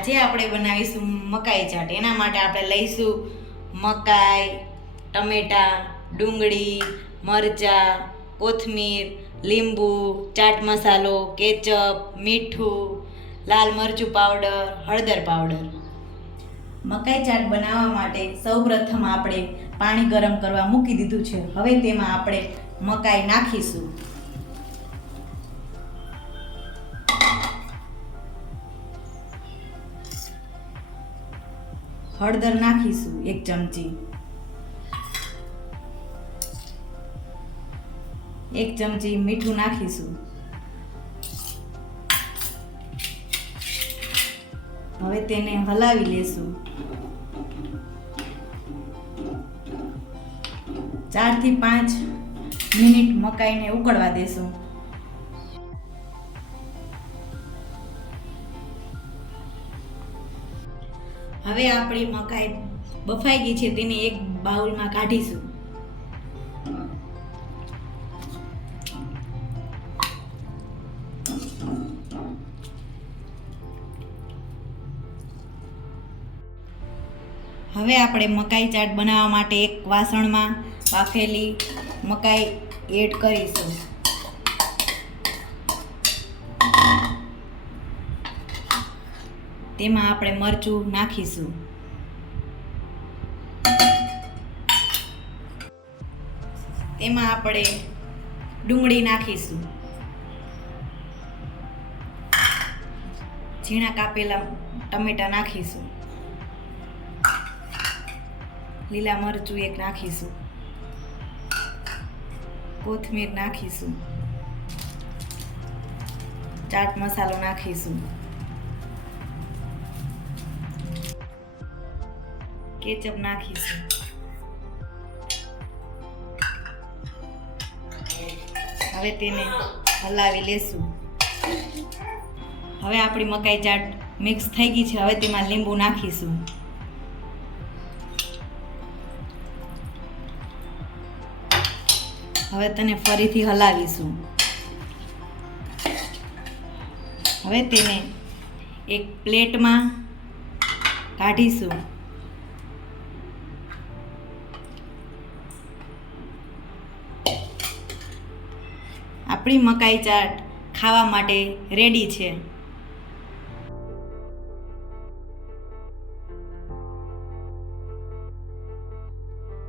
આજે આપણે બનાવીશું મકાઈ ચાટ. એના માટે આપણે લઈશું મકાઈ, ટમેટા, ડુંગળી, મરચાં, કોથમીર, લીંબુ, ચાટ મસાલો, કેચઅપ, મીઠું, લાલ મરચું પાવડર, હળદર પાવડર. મકાઈ ચાટ બનાવવા માટે સૌપ્રથમ આપણે પાણી ગરમ કરવા મૂકી દીધું છે. હવે તેમાં આપણે મકાઈ નાખીશું. હળદર નાખીશું 1 ચમચી. 1 ચમચી મીઠું નાખીશું. હવે તેને હલાવી લેશું. 4 થી 5 મિનિટ મકાઈને ઉકળવા દેશું. હવે આપણી મકાઈ બફાઈ ગઈ છે, તેને એક બાઉલમાં કાઢીશું. હવે આપણે મકાઈ ચાટ બનાવવા માટે એક વાસણમાં બાફેલી મકાઈ એડ કરીશું. તેમાં આપણે મરચું નાખીશું. તેમાં આપણે ડુંગળી નાખીશું. ઝીણા કાપેલા ટમેટા નાખીશું. લીલા મરચું 1 નાખીશું. કોથમીર નાખીશું. ચાટ મસાલો નાખીશું. કેચઅપ નાખીશું. હવે તેને હલાવી લેશું. હવે આપણી મકાઈ ચાટ મિક્સ થઈ ગઈ છે. હવે તેમાં લીંબુ નાખીશું. હવે તેને ફરીથી હલાવીશું. હવે તેને એક પ્લેટમાં કાઢીશું. આપણી મકાઈ ચાટ ખાવા માટે રેડી છે.